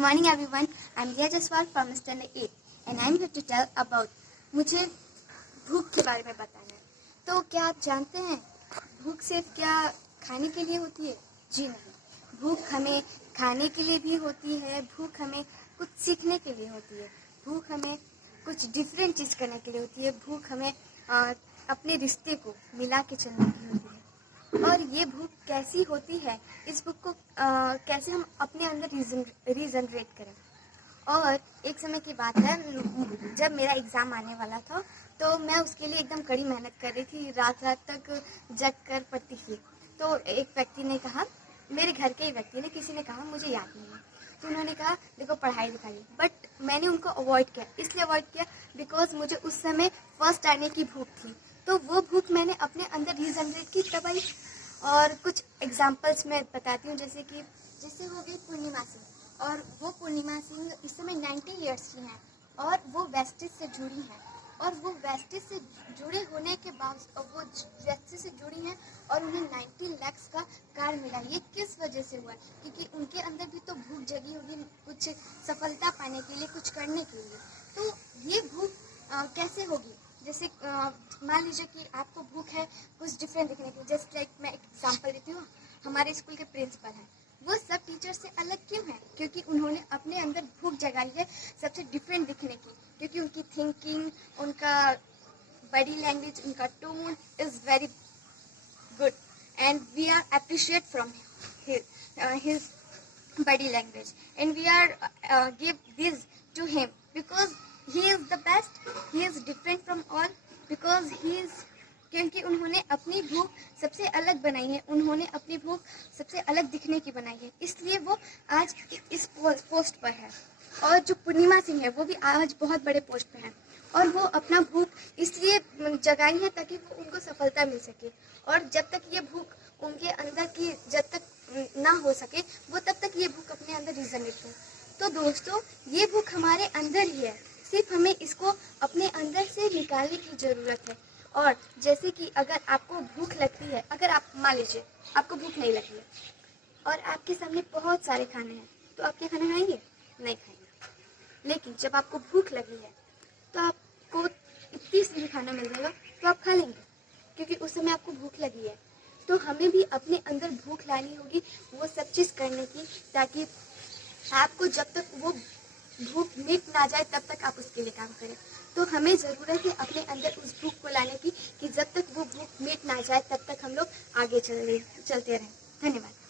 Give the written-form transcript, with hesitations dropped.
Good morning everyone. I'm Dia Jaswal from Standard 8 and I'm here to tell about मुझे भूख के बारे में बताना है। तो क्या आप जानते हैं भूख सिर्फ क्या खाने के लिए होती है? जी नहीं, भूख हमें खाने के लिए भी होती है, भूख हमें कुछ सीखने के लिए होती है, भूख हमें कुछ डिफरेंट चीज़ करने के लिए होती है, भूख हमें अपने रिश्ते को मिला के चलने की होती है। और ये भूख कैसी होती है, इस भूख को कैसे हम अपने अंदर रीजनरेट करें। और एक समय की बात है, जब मेरा एग्ज़ाम आने वाला था तो मैं उसके लिए एकदम कड़ी मेहनत कर रही थी, रात रात तक जग कर पढ़ती थी। तो एक व्यक्ति ने कहा, मेरे घर के ही व्यक्ति ने, किसी ने कहा मुझे याद नहीं है, तो उन्होंने कहा देखो पढ़ाई लिखाई, बट मैंने उनको अवॉइड किया। इसलिए अवॉइड किया बिकॉज मुझे उस समय फर्स्ट आने की भूख थी, तो वो भूख मैंने अपने अंदर रीजनरेट की तब आई। और कुछ एग्जाम्पल्स मैं बताती हूँ, जैसे हो गई पूर्णिमा सिंह, और वो पूर्णिमा सिंह इस समय 90 ईयर्स की हैं और वो वेस्टेज से जुड़ी हैं, और वो वेस्टेज से जुड़े होने के बावजूद वो वेस्टेज से जुड़ी हैं और उन्हें 90 लाख का कार मिला। ये किस वजह से हुआ? क्योंकि उनके अंदर भी तो भूख जगी होगी कुछ सफलता पाने के लिए, कुछ करने के लिए। तो ये भूख कैसे होगी? जैसे मान लीजिए कि आपको भूख है कुछ डिफरेंट दिखने की। जस्ट लाइक मैं एक एग्जांपल देती हूँ, हमारे स्कूल के प्रिंसिपल हैं, वो सब टीचर से अलग क्यों हैं? क्योंकि उन्होंने अपने अंदर भूख जगाई है सबसे डिफरेंट दिखने की, क्योंकि उनकी थिंकिंग, उनका बॉडी लैंग्वेज, उनका tone is very good and we are appreciate from his body language and we are give this to him because he is the best, he is different from all because he is, क्योंकि उन्होंने अपनी भूख सबसे अलग बनाई है, उन्होंने अपनी भूख सबसे अलग दिखने की बनाई है, इसलिए वो आज इस पोस्ट पर है। और जो पूर्णिमा सिंह है वो भी आज बहुत बड़े पोस्ट पर है, और वो अपना भूख इसलिए जगाई है ताकि वो उनको सफलता मिल सके। और जब तक ये भूख उनके अंदर की जब तक ना हो सके, वो तब तक ये भूख अपने अंदर रिजनरेट हो। तो दोस्तों, ये भूख हमारे अंदर ही है, सिर्फ हमें इसको अपने अंदर से निकालने की ज़रूरत है। और जैसे कि अगर आपको भूख लगती है, अगर आप मान लीजिए आपको भूख नहीं लगी है और आपके सामने बहुत सारे खाने हैं, तो आप क्या खाना खाएंगे? नहीं खाएंगे। लेकिन जब आपको भूख लगी है तो आपको इतनी सी भी खाना मिल जाएगा तो आप खा लेंगे, क्योंकि उस समय आपको भूख लगी है। तो हमें भी अपने अंदर भूख लानी होगी वो सब चीज़ करने की, ताकि आपको जब तक वो भूख मिट ना जाए तब तक आप उसके लिए काम करें। तो हमें ज़रूरत है अपने अंदर उस भूख को लाने की कि जब तक वो भूख मिट ना जाए तब तक हम लोग आगे चलते रहें। धन्यवाद।